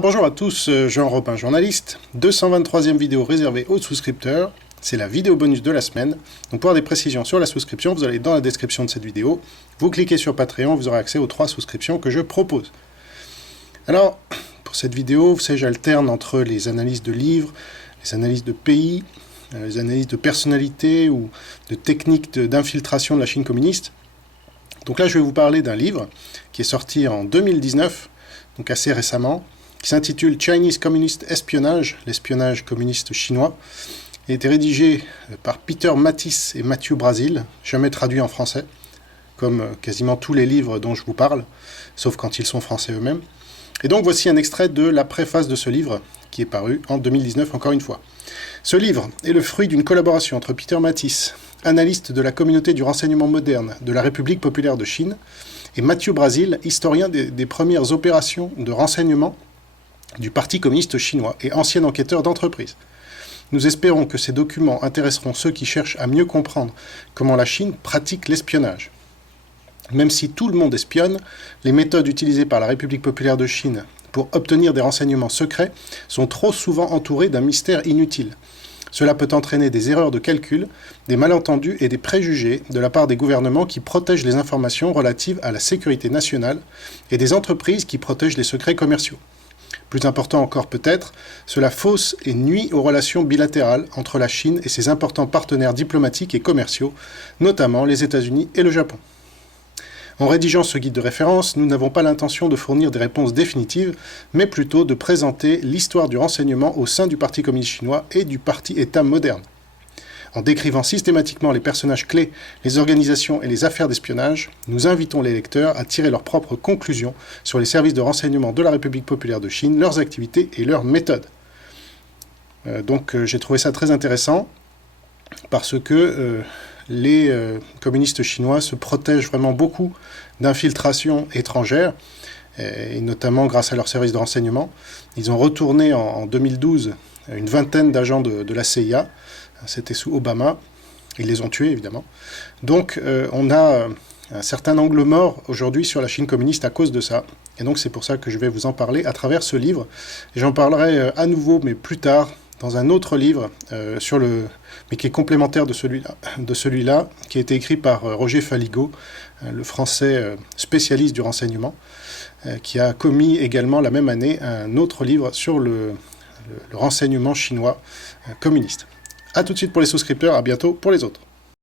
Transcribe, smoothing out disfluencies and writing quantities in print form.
Bonjour à tous, Jean Robin, journaliste. 223e vidéo réservée aux souscripteurs. C'est la vidéo bonus de la semaine. Donc pour avoir des précisions sur la souscription, vous allez dans la description de cette vidéo. Vous cliquez sur Patreon, vous aurez accès aux 3 souscriptions que je propose. Alors, pour cette vidéo, vous savez, j'alterne entre les analyses de livres, les analyses de pays, les analyses de personnalités ou de techniques d'infiltration de la Chine communiste. Donc là, je vais vous parler d'un livre qui est sorti en 2019, donc assez récemment, qui s'intitule Chinese Communist Espionage, l'espionnage communiste chinois. Il a été rédigé par Peter Mattis et Matthew Brasil, jamais traduit en français, comme quasiment tous les livres dont je vous parle, sauf quand ils sont français eux-mêmes. Et donc voici un extrait de la préface de ce livre, qui est paru en 2019 encore une fois. Ce livre est le fruit d'une collaboration entre Peter Mattis, analyste de la communauté du renseignement moderne de la République populaire de Chine, et Matthew Brasil, historien des premières opérations de renseignement du Parti communiste chinois et ancien enquêteur d'entreprise. Nous espérons que ces documents intéresseront ceux qui cherchent à mieux comprendre comment la Chine pratique l'espionnage. Même si tout le monde espionne, les méthodes utilisées par la République populaire de Chine pour obtenir des renseignements secrets sont trop souvent entourées d'un mystère inutile. Cela peut entraîner des erreurs de calcul, des malentendus et des préjugés de la part des gouvernements qui protègent les informations relatives à la sécurité nationale et des entreprises qui protègent les secrets commerciaux. Plus important encore peut-être, cela fausse et nuit aux relations bilatérales entre la Chine et ses importants partenaires diplomatiques et commerciaux, notamment les États-Unis et le Japon. En rédigeant ce guide de référence, nous n'avons pas l'intention de fournir des réponses définitives, mais plutôt de présenter l'histoire du renseignement au sein du Parti communiste chinois et du Parti État moderne. En décrivant systématiquement les personnages clés, les organisations et les affaires d'espionnage, nous invitons les lecteurs à tirer leurs propres conclusions sur les services de renseignement de la République populaire de Chine, leurs activités et leurs méthodes. J'ai trouvé ça très intéressant parce que les communistes chinois se protègent vraiment beaucoup d'infiltrations étrangères, et notamment grâce à leurs services de renseignement. Ils ont retourné en 2012 une vingtaine d'agents de la CIA. C'était sous Obama. Ils les ont tués, évidemment. Donc, on a un certain angle mort aujourd'hui sur la Chine communiste à cause de ça. Et donc, c'est pour ça que je vais vous en parler à travers ce livre. Et j'en parlerai à nouveau, mais plus tard, dans un autre livre, mais qui est complémentaire de celui-là, qui a été écrit par Roger Faligot, le français spécialiste du renseignement, qui a commis également la même année un autre livre sur le renseignement chinois communiste. A tout de suite pour les souscripteurs, à bientôt pour les autres.